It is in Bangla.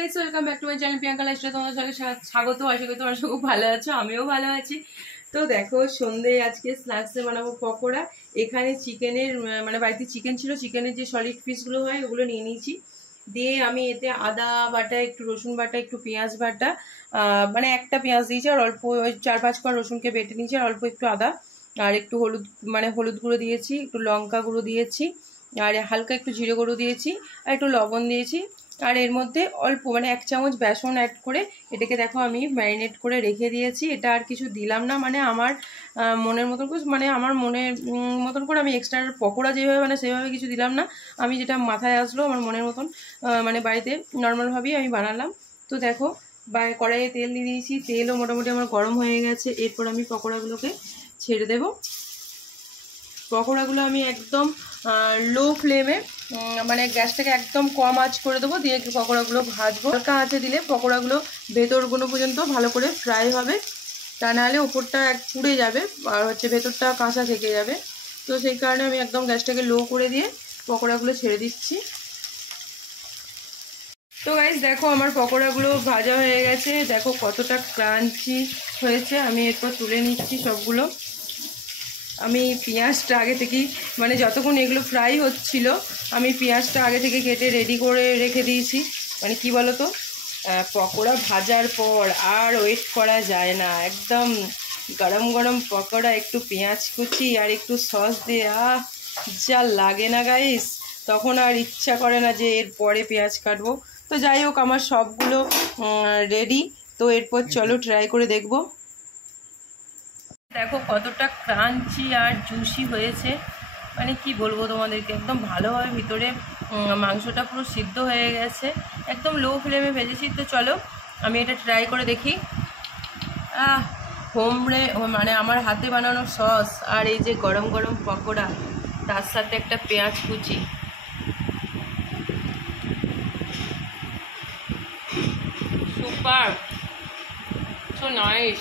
Guys, welcome back to my channel Priyanka lifestyle. তোমাদের সঙ্গে স্বাগত। আশা করি তোমরা সবাই ভালো আছো, আমিও ভালো আছি। তো দেখো, সন্ধ্যে আজকে স্ন্যাক্সে বানাবো পকোড়া। এখানে চিকেনের মানে বাড়িতে চিকেন ছিল, চিকেনের যে সলিড পিসগুলো হয় ওগুলো নিয়ে নিয়েছি। দিয়ে আমি এতে আদা বাটা, একটু রসুন বাটা, একটু পেঁয়াজ বাটা, মানে একটা পেঁয়াজ দিয়েছি, আর অল্প 4-5 কোয়া রসুনকে বেটে নিয়েছি, আর অল্প একটু আদা, আর একটু হলুদ, মানে হলুদ গুঁড়ো দিয়েছি, একটু লঙ্কা গুঁড়ো দিয়েছি, আর হালকা একটু জিরে গুঁড়ো দিয়েছি, আর একটু লবণ দিয়েছি। আর এর মধ্যে অল্প মানে 1 চামচ বেসন অ্যাড করে এটাকে দেখো আমি ম্যারিনেট করে রেখে দিয়েছি। এটা আর কিছু দিলাম না, মানে আমার মনের মতন করে, মানে আমার মনের মতন করে আমি এক্সট্রা পকোড়া যেভাবে মানে সেভাবে কিছু দিলাম না। আমি যেটা মাথায় আসলো আমার মনের মতন মানে বাড়িতে নর্মালভাবেই আমি বানালাম। তো দেখো, কড়াইয়ে তেল দিয়ে দিয়েছি, তেলও মোটামুটি আমার গরম হয়ে গেছে। এরপর আমি পকোড়াগুলোকে ছেড়ে দেব। পকোড়াগুলো আমি একদম লো ফ্লেমে, মানে গ্যাসটাকে একদম কম আঁচ করে দেবো, দিয়ে পকোড়াগুলো ভাজবো। হালকা আঁচে দিলে পকোড়াগুলো ভেতরগুলো পর্যন্ত ভালো করে ফ্রাই হবে, তা নাহলে ওপরটা পুড়ে যাবে আর ভেতরটা কাঁচা থেকে যাবে। তো সেই কারণে আমি একদম গ্যাসটাকে লো করে দিয়ে পকোড়াগুলো ছেড়ে দিচ্ছি। তো গাইস দেখো, আমার পকোড়াগুলো ভাজা হয়ে গেছে, দেখো কতটা ক্রাঞ্চি হয়েছে। আমি এরপর তুলে নিচ্ছি সবগুলো। আমি পেঁয়াজটা আগে থেকেই, মানে যতক্ষণ এগুলো ফ্রাই হচ্ছিল আমি পেঁয়াজটা আগে থেকে কেটে রেডি করে রেখে দিয়েছি। মানে কি বলো তো, পকোড়া ভাজার পর আর ওয়েট করা যায় না, একদম গরম গরম পকোড়া, একটু পেঁয়াজ কুচি আর একটু সস দিয়ে যা লাগে না গাইস, তখন আর ইচ্ছা করে না যে এর পরে পেঁয়াজ কাটবো। তো যাই হোক, আমার সবগুলো রেডি। তো এরপর চলো ট্রাই করে দেখবো। দেখো কতটা ক্রাঞ্চি আর জুসি হয়েছে, মানে কি বলবো তোমাদেরকে, একদম ভালোভাবে ভিতরে মাংসটা পুরো সিদ্ধ হয়ে গেছে। একদম লো ফ্লেমে ভেজেছি। তো চলো আমি এটা ট্রাই করে দেখি। মানে আমার হাতে বানানো সস আর এই যে গরম গরম পকোড়া, তার সাথে একটা পেঁয়াজ কুচি, সুপার, সো নাইস।